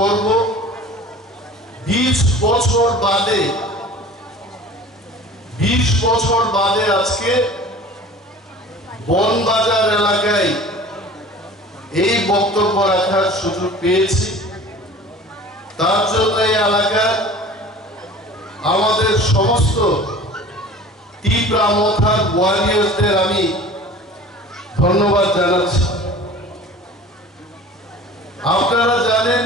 করব 20 বছর বাদে আজকে বনবাজার এলাকায় এই বক্তব্য রাখার সুযোগ পেয়েছি। তার জন্য এই এলাকার আমাদের সমস্ত তীব্রা মোথার ওয়ারিয়ার্সদের আমি ধন্যবাদ জানাচ্ছি। আপনারা জানেন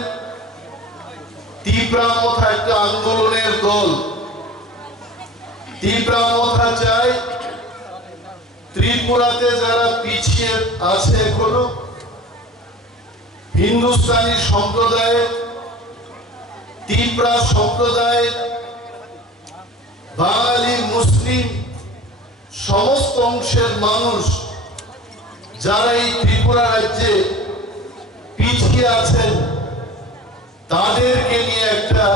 তীব্রা মোথা একটা আন্দোলনের দল। তীব্রা মোথা চাই ত্রিপুরাতে যারা পিছিয়ে আছে এখনো হিন্দুস্তানি সম্প্রদায়, তীব্রা সম্প্রদায়, বাঙালি, মুসলিম সমস্ত অংশের মানুষ যারা এই ত্রিপুরা রাজ্যে পিছিয়ে আছেন তাদেরকে নিয়ে একটা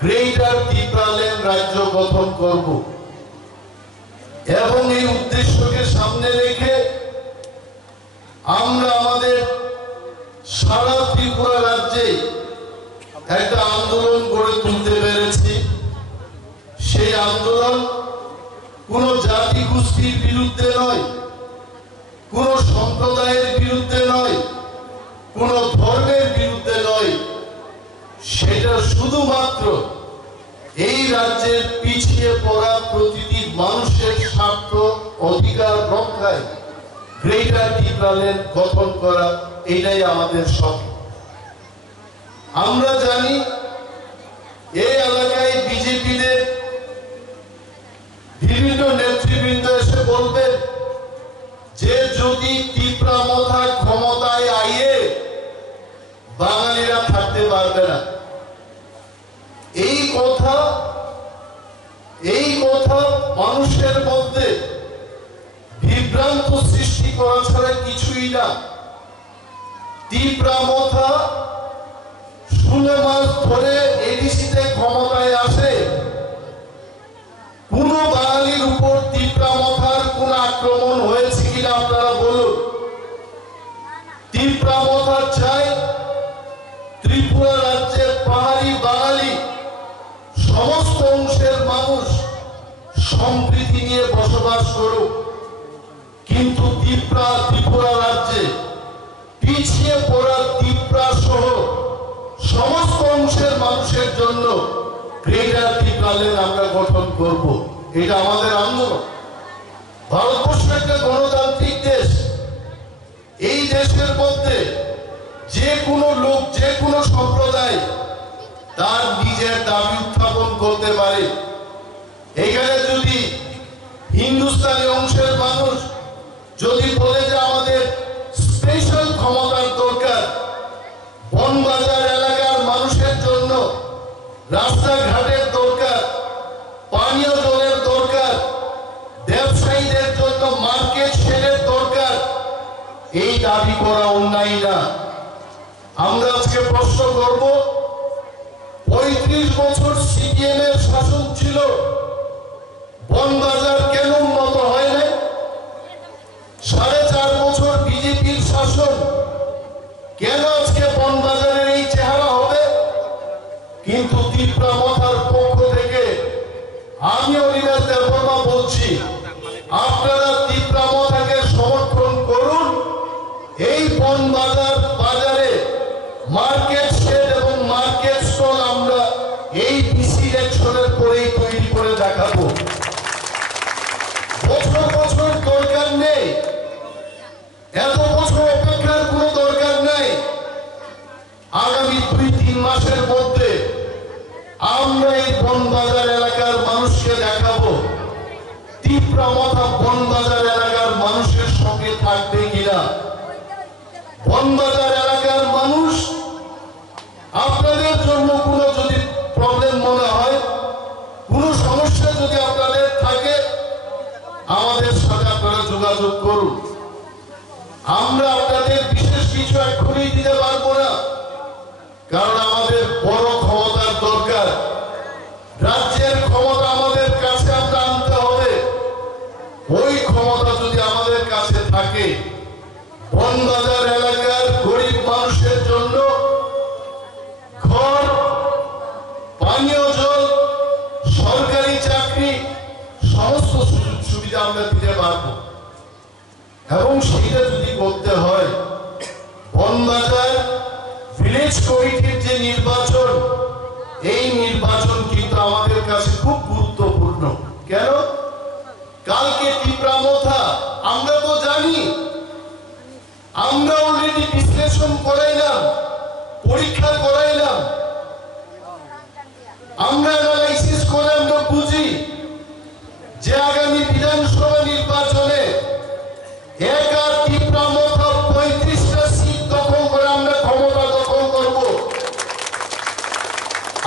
গ্রেটার ত্রিপুরাল্যান্ড রাজ্য গঠন করব এবং এই উদ্দেশ্যকে সামনে রেখে আমরা আমাদের সারা ত্রিপুরা রাজ্যে একটা আন্দোলন গড়ে তুলতে পেরেছি। সেই আন্দোলন কোন জাতি গোষ্ঠীর বিরুদ্ধে নয়, কোন সম্প্রদায়ের বিরুদ্ধে নয়, কোন ধর্মের বিরুদ্ধে নয়, সেটা শুধুমাত্র এই রাজ্যের পিছিয়ে পড়া প্রতিটি মানুষের স্বার্থ অধিকার রক্ষায় গ্রেটার ত্রিপুরাল্যান্ড গঠন করা, এটাই আমাদের স্বপ্ন। আমরা জানি এই এলাকায় বিজেপিদের বিভিন্ন নেতৃবৃন্দ এসে বলবেন যে যদি তীব্রা মোথা ক্ষমতায় আইয়ে বাঙালিরা থাকতে পারবে না। এই কথা মানুষের মধ্যে বিভ্রান্ত সৃষ্টি করা ছাড়া কিছুই না। তীব্রা মোথা 16 মাস ধরে এডিসিতে ক্ষমতায় আসে, কোন বাঙালির উপর তীব্রা মোথার কোন আক্রমণ হয়েছে কিনা আপনারা বলুন। তীব্রা মোথা চাই ত্রিপুরা রাজ্যের পাহাড়ি বাঙালি সমস্ত অংশের মানুষ সম্প্রীতি নিয়ে বসবাস করুক, কিন্তু ত্রিপুরা রাজ্যে পিছিয়ে পড়া ত্রিপুরা সহ সমস্ত অংশের মানুষের জন্য গ্রেটার ত্রিপুরাল্যান্ড আমরা গঠন করব। এটা আমাদের আন্দোলন। ভারতবর্ষ একটা গণতান্ত্রিক দেশ। এই দেশের মধ্যে যে কোনো লোক, যে কোনো সম্প্রদায় তার নিজের দাবি উত্থাপন করতে পারে। এখানে যদি হিন্দুস্তানি অংশের মানুষ যদি বলে যে আমাদের স্পেশাল ক্ষমতার দরকার, বনবাজার এলাকার মানুষের জন্য রাস্তাঘাটের দরকার, পানীয় জলের দরকার, ব্যবসায়ীদের জন্য মার্কেট শেডের দরকার, এই দাবি করা অন্যায় না। আমরা আজকে প্রশ্ন করব, 35 বছর সিপিএম এর শাসন ছিল, বনবাজার কেন উন্নত হয় নাই? 4.5 বছর বিজেপির শাসন, কেন আজকে বনবাজারের এই চেহারা হবে? কিন্তু তীব্রা মোথার পক্ষ থেকে আমি অনিমেষ দেববর্মা বলছি, আপনারা তীব্রা মোথাকে সমর্থন করুন। এই বাজারে মার্কেট শেড এবং মার্কেট স্টল আমরা এই ডিসি ইলেকশনের পরেই তৈরি করে দেখাবো। বছর দরকার নেই, এত বছর অপেক্ষার কোনো দরকার নেই। আগামী 2-3 মাসের মধ্যে আমরা এই বনবাজার এলাকার মানুষকে দেখাবো তীব্রা মোথা বনবাজার এলাকার মানুষের সঙ্গে থাকবে কিনা। বনবাজার এলাকার মানুষ, আপনাদের জন্য কোনো যদি প্রবলেম মনে হয়, কোনো সমস্যা যদি আপনাদের থাকে, আমাদের সাথে আপনারা যোগাযোগ করুন। আমরা আপনাদের বিশেষ কিছু এখনই দিতে পারবো না, কারণ আমাদের বড় ক্ষমতার দরকার। রাজ্যের ক্ষমতা আমাদের কাছে আমরা আনতে হবে। ওই ক্ষমতা যদি আমাদের কাছে থাকে, বনবাজার এলাকার গরিব এবং সেটা যদি করতে হয় বনবাজার ভিলেজ কমিটির যে নির্বাচন, এই নির্বাচন কিন্তু আমাদের কাছে খুব গুরুত্বপূর্ণ। কেন? কালকে তীব্রামথা আমরা তো জানি, আমরা অলরেডি বিশ্লেষণ করাইলাম, পরীক্ষা করাইলাম, আমরা অ্যানালাইসিস করে আমরা বুঝি যে আগামী বিধানসভা নির্বাচনে একা তীব্রামথা 35টা সিট দখল করে আমরা ক্ষমতা দখল করব।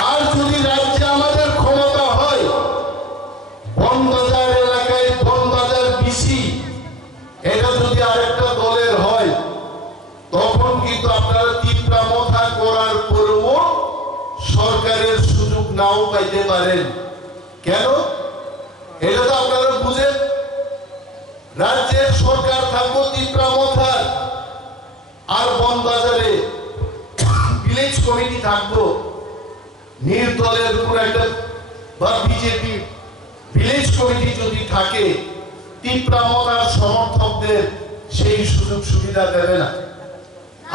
আর যদি রাজ্যে আমাদের ক্ষমতা হয়, বনবাজার এলাকায় বনবাজার বিসি এটা যদি আরেকটা দলের হয়, তখন কিন্তু আপনারা তীব্রামথা করার পরেও সরকারের সুযোগ নাও পাইতে পারেন। কেন? এটা তো আপনারা বুঝেন, রাজ্যের সরকার থাকবো তীব্রামথা, আর বনবাজারে ভিলেজ কমিটি থাকবো নির্দলের কোন একটা বা বিজেপি ভিলেজ কমিটি যদি থাকে, তীব্রামথার সমর্থকদের সেই সুযোগ সুবিধা দেবে না।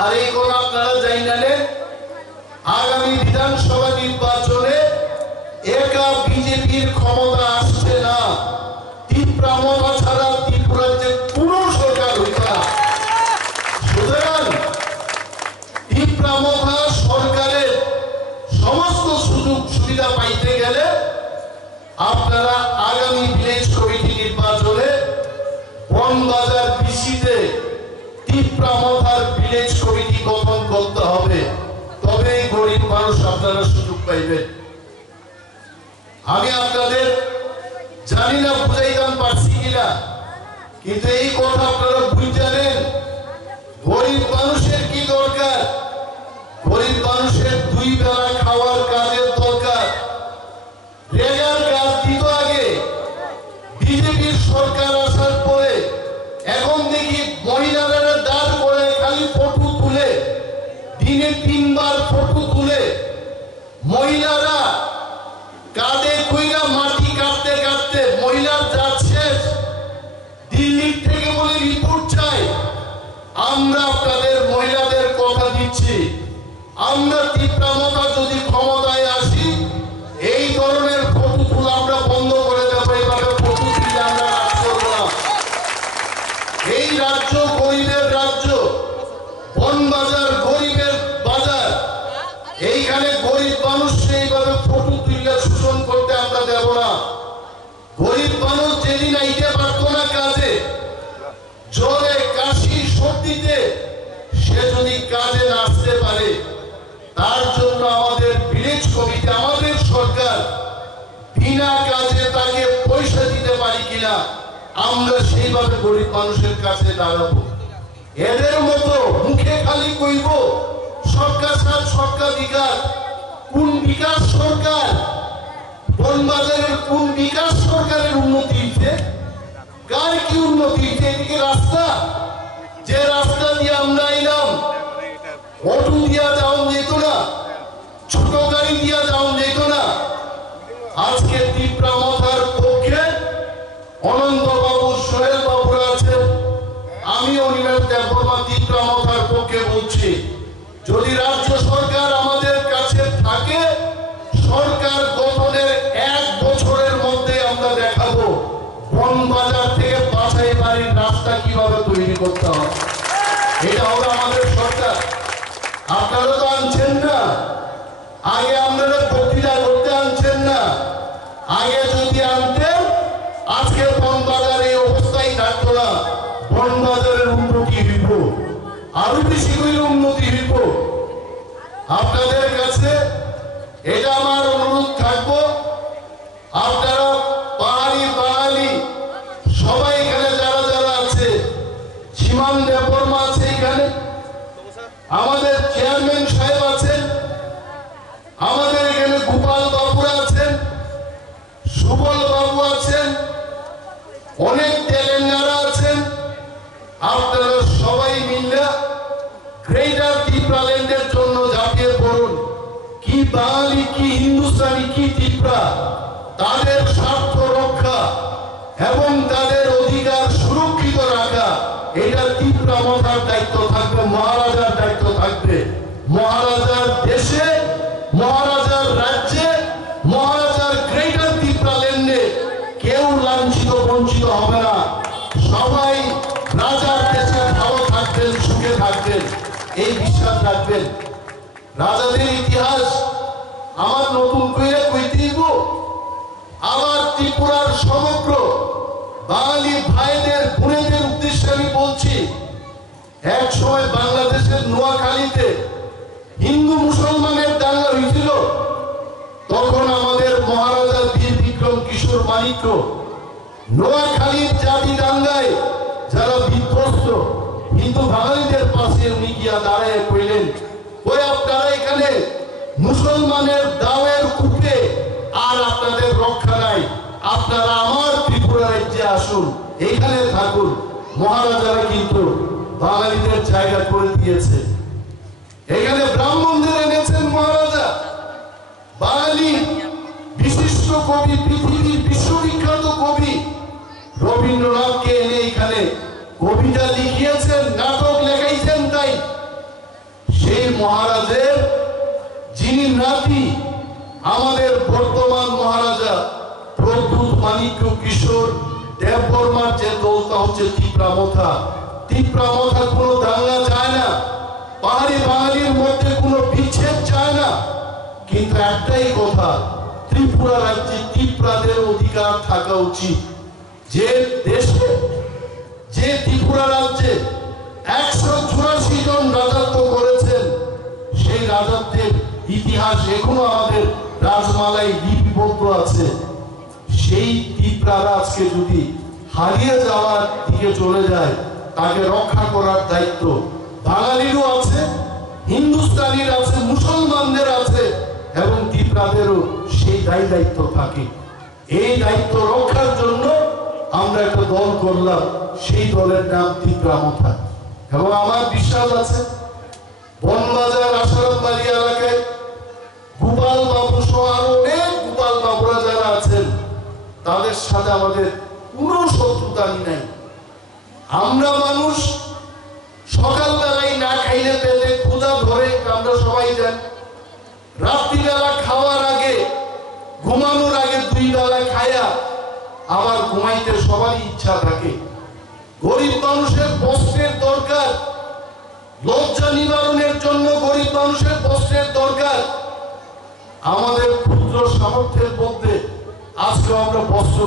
আর এই কোন আপনারা যাই জানেন, আগামী বিধানসভা নির্বাচনে একা বিজেপির ক্ষমতা আসছে না, তীব্রামথা ছাড়া ত্রিপুরার যে কোনো সরকার হইতে না। সুতরাং তীব্রামথা সরকারের সমস্ত সুযোগ সুবিধা পাইতে গেলে আপনারা আগামী ভিলেজ কমিটি নির্বাচনে বনবাজার বিসিতে তীব্রামথার ভিলেজ কমিটি গঠন করতে হবে, তবেই গরিব মানুষ আপনারা সুযোগ পাইবেন। আমি আপনাদের জানি না বুঝাইতাম পারছি কিনা, কিন্তু এই কথা আপনারা বুঝলেন। গরিব মানুষের কি দরকার? গরিব মানুষের 2 বেলা খাওয়ার কাজের দরকার। রেগার কাজ দিত আগে, বিজেপির সরকার আসার পরে এখন দেখি মহিলারা দাঁড় করে খালি ফটো তুলে, দিনে 3 বার ফটো তুলে মহিলারা কাঁধে কইরা মাটি কাটতে কাটতে মহিলার যাচ্ছে দিল্লি থেকে বলে রিপোর্ট চাই। আমরা আপনাদের মহিলাদের কথা দিচ্ছি, আমরা তীব্রামথা যদি ক্ষমতায় আসি, এই ধরনের ফটো তোলা আমরা বন্ধ করে দেবো। এইভাবে ফটো তুলে আমরা কাজ করবো না। এই রাজ্য গরিবের রাজ্য, বনবাজার গরিবের বাজার, এইখানে গরিব মানুষ এইভাবে ফটো তুলে শোষণ করতে আমরা দেব না। গরিব মানুষ যেদিন আইতে পারত না কাজে, জ্বরে কাশি সর্দিতে, সে যদি কাজে না আসতে পারে, তার জন্য আমাদের ভিলেজ কমিটি, আমাদের সরকার বিনা কাজে তাকে পয়সা দিতে পারি কিনা, আমরা সেইভাবে গরিব মানুষের কাছে দাঁড়াবো। এদের মতো মুখে খালি কইব সরকার সাথ সরকার বিকাশ, কোন বিকাশ সরকার? বনবাজারের কোন বিকাশ সরকারের উন্নতি হচ্ছে? কার কি উন্নতি হচ্ছে? এদিকে রাস্তা, যে রাস্তা দিয়ে আমরা এলাম, অটো দিয়া যাওয়া যেত না, ছোট গাড়ি দিয়া যাওয়া যেত না। আজকে তীব্রামথার পক্ষে অনন্ত বাবু, সোহেল বাবুরা আছেন, আমি অনিমেষ দেববর্মা তীব্রামথার পক্ষে বলছি, যদি রাজ্য সরকার আমাদের কাছে থাকে, সরকার গঠনের 1 বছরের মধ্যে আমরা দেখাবো বনবাজার থেকে বাছাই বাড়ির রাস্তা কিভাবে তৈরি করতে হবে। এটা হবে আমাদের সরকার। আপনারা তো আনছেন না, আগে আপনারা বক্তৃতা করতে আনছেন না। আগে যদি আনতেন, আজকে বনবাজার এই অবস্থায় থাকতো না। বনবাজারের উন্নতি হইব, আরো বেশি করে উন্নতি হইব। আপনাদের কাছে এটা আমার অনুরোধ থাকবো, আপনারা পাহাড়ি বাঙালি সবাই এখানে যারা যারা আছে, সীমান দেববর্মা আছে এখানে, আমাদের চেয়ারম্যান সাহেব আছেন, আমাদের এখানে গোপাল বাবুরা আছেন, সুবল বাবু আছেন, অনেক তেলেঙ্গানা আছেন। আপনারা সবাই মিলে গ্রেটার ত্রিপুরাল্যান্ডের জন্য ঝাঁপিয়ে পড়ুন। কি বাঙালি, কি হিন্দুস্তানি, কি ত্রিপুরা, তাদের স্বার্থ রক্ষা এবং তাদের অধিকার সুরক্ষিত রাখা, মহারাজার দেশে, মহারাজার রাজ্যে, মহারাজার গ্রেটার ত্রিপুরাল্যান্ডে কেউ লাঞ্ছিত বঞ্চিত হবে না। সবাই রাজার দেশে ভালো থাকবেন, সুখে থাকবেন, এই বিশ্বাস রাখবেন। রাজাদের ইতিহাস আমার নতুন করে কইতেইব। আমার ত্রিপুরার সমগ্র বাঙালি ভাইদের বোনেদের উদ্দেশ্যে আমি বলছি, এক সময় বাংলাদেশের নোয়াখালীতে হিন্দু মুসলমানের দাঙ্গা হয়েছিল। তখন আমাদের মহারাজা বীর বিক্রম কিশোর মানিক্য নোয়াখালীর জাতি দাঙ্গায় যারা বিধ্বস্ত হিন্দু বাঙালিদের পাশে উনি গিয়া দাঁড়ায় কইলেন, ওই আপনারা এখানে মুসলমানের দাওয়ের কূপে আর আপনাদের রক্ষা নাই, আপনারা আমার ত্রিপুরা রাজ্যে আসুন, এইখানে থাকুন। মহারাজারা কিন্তু বাঙালিদের জায়গা করে দিয়েছে। এখানে ব্রাহ্মণদের এনেছেন মহারাজা। বাঙালি বিশিষ্ট কবি, পৃথিবীর বিশ্ববিখ্যাত কবি রবীন্দ্রনাথকে এনে এখানে কবিতা লিখিয়েছেন, নাটক লেখাইছেন। তাই সেই মহারাজের যিনি নাতি আমাদের বর্তমান মহারাজা প্রদ্যুৎ মানিক্য কিশোর দেববর্মার যে দলটা হচ্ছে ত্রিপুরামথা। ত্রিপুরামথা কোনো দাঙ্গা চায় না, পাহাড়ি বাঙালির মধ্যে কোনো বিচ্ছেদ চায় না, কিন্তু একটাই কথা, ত্রিপুরা রাজ্যে ত্রিপুরাদের অধিকার থাকা উচিত। যে দেশে, যে ত্রিপুরা রাজ্যে 184 জন রাজত্ব করেছেন, সেই রাজত্বের ইতিহাস এখনো আমাদের রাজমালায় লিপিবদ্ধ আছে। সেই ত্রিপুরারা আজকে যদি হারিয়ে যাওয়ার দিকে চলে যায়, তাকে রক্ষা করার দায়িত্ব বাঙালিরও আছে, হিন্দুস্তানির আছে, মুসলমানদের আছে, এবং ত্রিপুরাদেরও সেই দায়িত্ব থাকে। এই দায়িত্ব রক্ষার জন্য আমরা একটা দল করলাম, সেই দলের নাম ত্রিপুরামথা। এবং আমার বিশ্বাস আছে বনবাজার আসারামবাড়ি এলাকায় গোপাল বাবু সহ আরো অনেক গোপাল বাবুরা যারা আছেন, তাদের সাথে আমাদের কোনো শত্রুতা নাই। আমরা মানুষ সকালবেলায় না খাইলে পেলে ক্ষুধা ধরে, আমরা সবাই জানি। রাত্রিবেলা খাওয়ার আগে, ঘুমানোর আগে 2 বেলা খায়া আবার ঘুমাইতে সবারই ইচ্ছা থাকে। গরিব মানুষের বস্ত্রের দরকার, লজ্জা নিবারণের জন্য গরিব মানুষের বস্ত্রের দরকার। আমাদের ক্ষুদ্র সামর্থ্যের মধ্যে আজকে আমরা বস্ত্র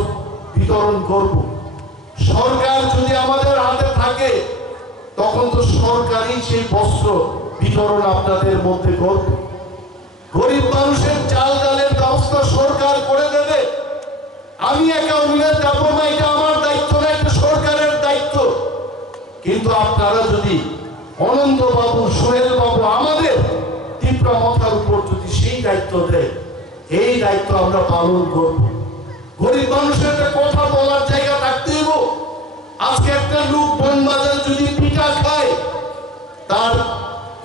বিতরণ করব। সরকার যদি আমাদের হাতে থাকে, তখন তো সরকারই সেই বস্ত্র বিতরণ আপনাদের মধ্যে করবে। গরিব মানুষের চাল ডালের ব্যবস্থা সরকার করে দেবে। আমি একা অভিযোগ যাবো না, এটা আমার দায়িত্ব না, এটা সরকারের দায়িত্ব। কিন্তু আপনারা যদি অনন্ত বাবু, সোহেল বাবু আমাদের ত্রিপুরামথার উপর যদি সেই দায়িত্ব দেয়, এই দায়িত্ব আমরা পালন করব। গরিব মানুষের একটা কথা বলার জায়গা থাকতে দেব। আজকে একটা লোক বনবাজার যদি পিঠা খায়, তার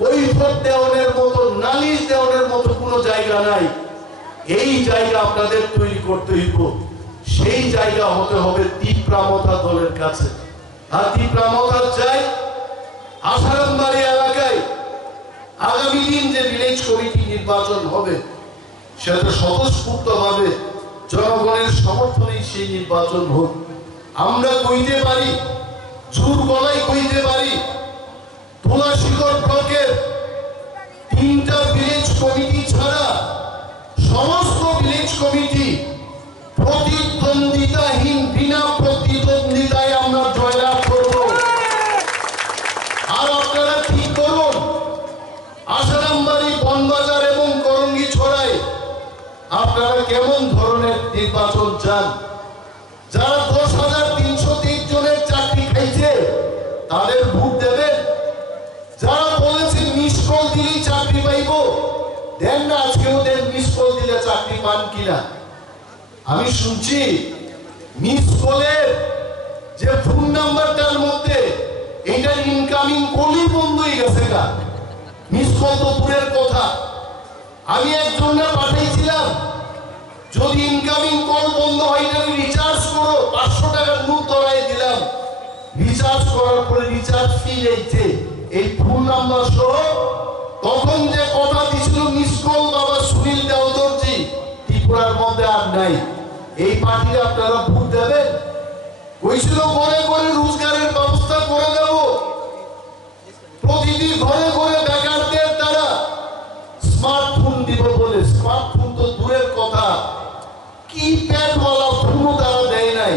কৈফিয়ত দেওয়ানের মতো, নালিশ দেওয়ানের মতো কোনো জায়গা নাই। এই জায়গা আপনাদের তৈরি করতে হইব। সেই জায়গা হতে হবে ত্রিপুরামথা দলের কাছে। আর ত্রিপুরামথা চাই আসারামবাড়ি এলাকায় আগামী দিন যে ভিলেজ কমিটি নির্বাচন হবে, সেটা স্বতঃস্ফূর্তভাবে জনগণের সমর্থনে সেই নির্বাচন হোক। আমরা কইতে পারি, জোর গলায় কইতে পারি, তুলাশিকর ব্লকের 3টা ভিলেজ কমিটি ছাড়া সমস্ত ভিলেজ কমিটি প্রতিদ্বন্দ্বিতাহীন, বিনা প্রতিদ্বন্দ্বিতায় আমরা জয়লাভ করব। আর আপনারা ঠিক করুন, আসারামবাড়ি, বনবাজার এবং করঙ্গি ছড়ায় আপনারা কেমন ধরনের নির্বাচন চান। যারা 10,323 জনের চাকরি খাইছে, তাদের ভোট দেবেন। যারা বলেছে মিস কল দিলেই চাকরি পাইব, দেন না, আজকেও দেন, মিস কল দিলে চাকরি পান কিনা। আমি শুনছি মিস কলের যে ফোন নাম্বারটার মধ্যে এটা ইনকামিং কলই বন্ধ হয়ে গেছে। না, মিস কল তো দূরের কথা। আমি একজনের পাঠাইছিলাম, যদি ইনকামিং কল বন্ধ হয় এটা রিচার্জ করো, 500 টাকার নোট ধরাই দিলাম। রিচার্জ করার পরে রিচার্জ ফি লেগেছে, এই ফোন নাম্বার সহ তখন যে কথা দিছিল মিসকল বাবা সুনীল দেওদর্জি ত্রিপুরার মধ্যে আর নাই। এই পার্টিতে আপনারা ভোট দেবেন? কইছিল ঘরে ঘরে রোজগারের ব্যবস্থা করে দেব, প্রতিটি ঘরে ঘরে বেকারদের দ্বারা স্মার্টফোন দিব বলে। স্মার্টফোন তো দূরের কথা, কি প্যাডওয়ালা ফোনও তারা দেয় নাই।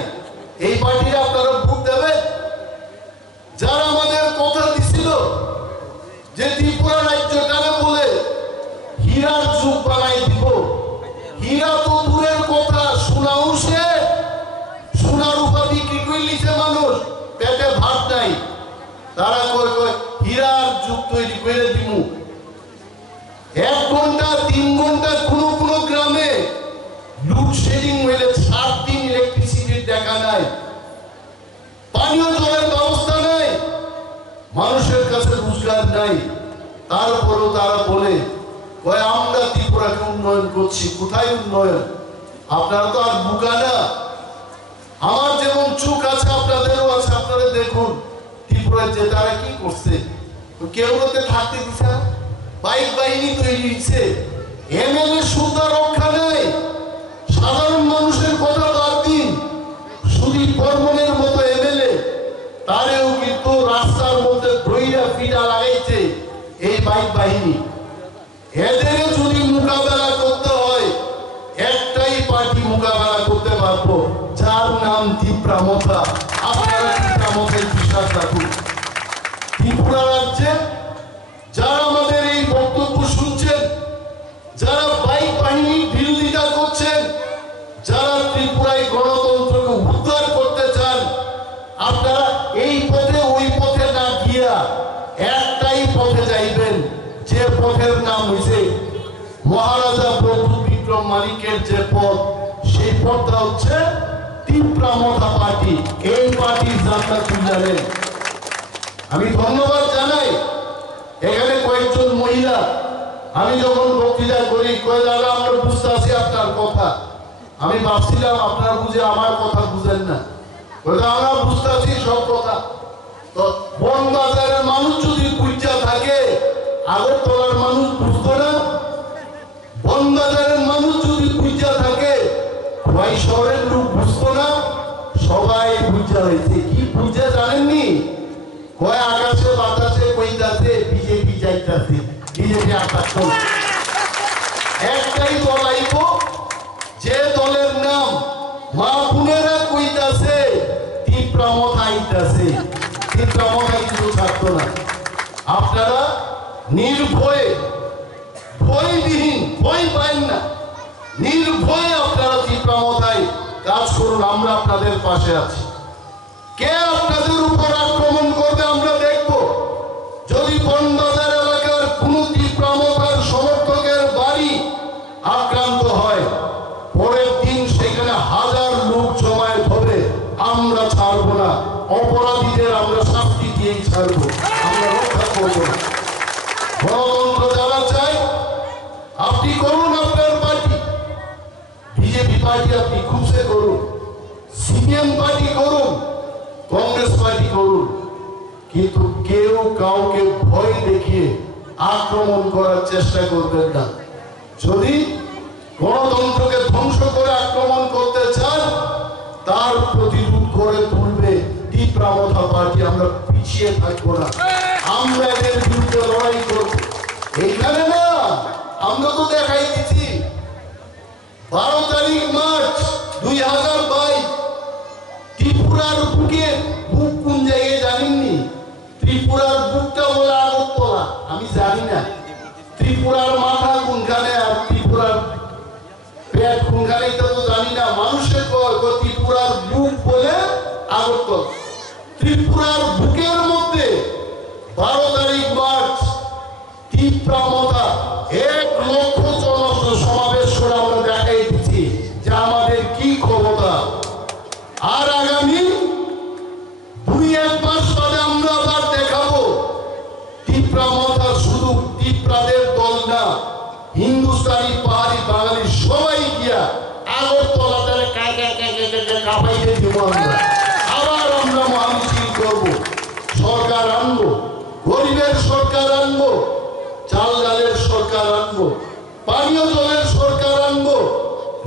এই পার্টিতে আপনারা ভোট দেবেন? যারা আমাদের কথা দিছিল যে ত্রিপুরা রাজ্যটাকে বলে হীরার যুগ বানাই দিব, হীরা তো দূরের কথা, সোনাও সে সোনার রূপা বিক্রি করে নিছে মানুষ, পেটে ভাত নাই। তারা কয় কয় হীরার যুগ তৈরি করে দিব। 1 ঘন্টা 3 ঘন্টা কোনো কোনো গ্রামে লোডশেডিং হইলে 7 দিন ইলেকট্রিসিটির দেখা নাই, পানীয় জলের ব্যবস্থা নাই, মানুষের কাছে রোজগার নাই। তারপরেও তারা বলে কয় আমরা ত্রিপুরাকে উন্নয়ন করছি। কোথায় উন্নয়ন? আপনারা তো আর বোকা না। আমার যেমন চোখ আছে আপনাদেরও আছে। আপনারা দেখুন ত্রিপুরায় যে তারা কি করছে, কেউ ওতে থাকতে দিচ্ছে না। বাইক বাহিনী তৈরি হচ্ছে, এমএলএ সুদ্ধা রক্ষা নেই। সাধারণ মানুষের কথা বাদ দিন, সুদীপ বর্মনের মতো এমএলএ তারেও কিন্তু রাস্তার মধ্যে ধইরা ফিটা লাগাইছে এই বাইক বাহিনী। এদের যদি মোকাবেলা করতে হয়, একটাই পার্টি মোকাবেলা করতে পারবো, যার নাম ত্রিপুরা। আপনারা ত্রিপুরা বিশ্বাস রাখুন। ত্রিপুরা রাজ্যে যারা আমাদের এই বক্তব্য শুনছেন, যারা বাইক বাহিনী বিরোধিতা করছেন, যারা ত্রিপুরায় গণতন্ত্রকে উদ্ধার করতে চান, আপনারা এই পথে ওই পথে না গিয়া একটাই পথে যাইবেন, যে পথের নাম হয়েছে মহারাজা প্রভু বিক্রম মালিকের যে পথ, সেই পথটা হচ্ছে ত্রিপুরা পার্টি। এই পার্টির জানটা জানেন। আমি ধন্যবাদ জানাই এখানে কয়েকজন মহিলা। আমি যখন বক্তৃতা করি কয়ে দাদা আমরা বুঝতে আছি আপনার কথা। আমি ভাবছিলাম আপনারা বুঝে আমার কথা বুঝেন না। আমরা বুঝতে আছি সব কথা। তো বনবাজারের মানুষ যদি বুঝা থাকে, আগরতলার মানুষ বুঝতো না? বনবাজারের মানুষ যদি বুঝা থাকে, খোয়াই শহরের লোক বুঝতো না? সবাই বুঝা হয়েছে। কি বুঝে জানেননি? কয় আকাশে বাতাসে কইতাছে বিজেপি যাইতাছে, বিজেপি আকাশ। একটাই দল আইব, যে দলের নাম মা বোনেরা কইতাছে ত্রিপুরা আইতাছে। ত্রিপুরা কিন্তু থাকতো না। আপনারা নির্ভয়ে, ভয়বিহীন, ভয় পাইন না, নির্ভয়ে আপনারা ত্রিপুরা কাজ করুন। আমরা আপনাদের পাশে আছি। কে আপনাদের উপর আক্রমণ করবে আমরা দেখব। যদি বনবাজার এলাকার কোন ত্রিপুরা সমর্থকের বাড়ি আক্রান্ত হয়, পরের দিন সেখানে 1000 লোক জমায়েত হবে, আমরা ছাড়বো না। অপরাধীদের আমরা শাস্তি দিয়েই ছাড়বো, আমরা রক্ষা করবো না। গণতন্ত্র যারা চাই, আপনি করুন আপনার পার্টি। বিজেপি পার্টি আপনি খুশি করুন, সিপিএম পার্টি করুন, কংগ্রেস পার্টি করুন, কিন্তু কেউ কাউকে ভয় দেখিয়ে আক্রমণ করার চেষ্টা করবেন না। যদি গণতন্ত্রকে ধ্বংস করে আক্রমণ করতে চান, তার প্রতিরোধ করে তুলবে ত্রিপুরা পার্টি। আমরা পিছিয়ে থাকবো না, আমরা এদের বিরুদ্ধে লড়াই করব। এইখানে না, আমরা তো দেখাই দিচ্ছি 12 তারিখ মার্চ 2022 ত্রিপুরার বুকে, বুক কোন জায়গায় জানেননি? ত্রিপুরার বুকটা বলে আগরতলা, আমি জানি না ত্রিপুরার মাথা কোনখানে আর ত্রিপুরার পেট কোনখানে, এটা তো জানি না। মানুষের ত্রিপুরার বুক বলে আগরতলা। ত্রিপুরার বুকের মধ্যে 12 তারিখ মার্চ ত্রিপুরা 1 লক্ষ সমাবেশ করে আমরা দেখাই দিচ্ছি যে আমাদের কি ক্ষমতা। আর আগামী 2-1 মাস বাদে আমরা আবার দেখাবো ত্রিপুরা শুধু ত্রিপুরাদের দল না, হিন্দুস্তানি পাহাড়ি বাঙালি সবাই গিয়া আগরতলাতে কাঁপাইতে দিব। আবার আমরা মহামিছিল করবো, সরকার আনবো, গরিবের সরকার আনবো, চাল সরকার আনবো, পানীয় জলের সরকার আনবো,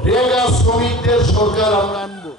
রেগা শ্রমিকদের সরকার আমরা আনবো।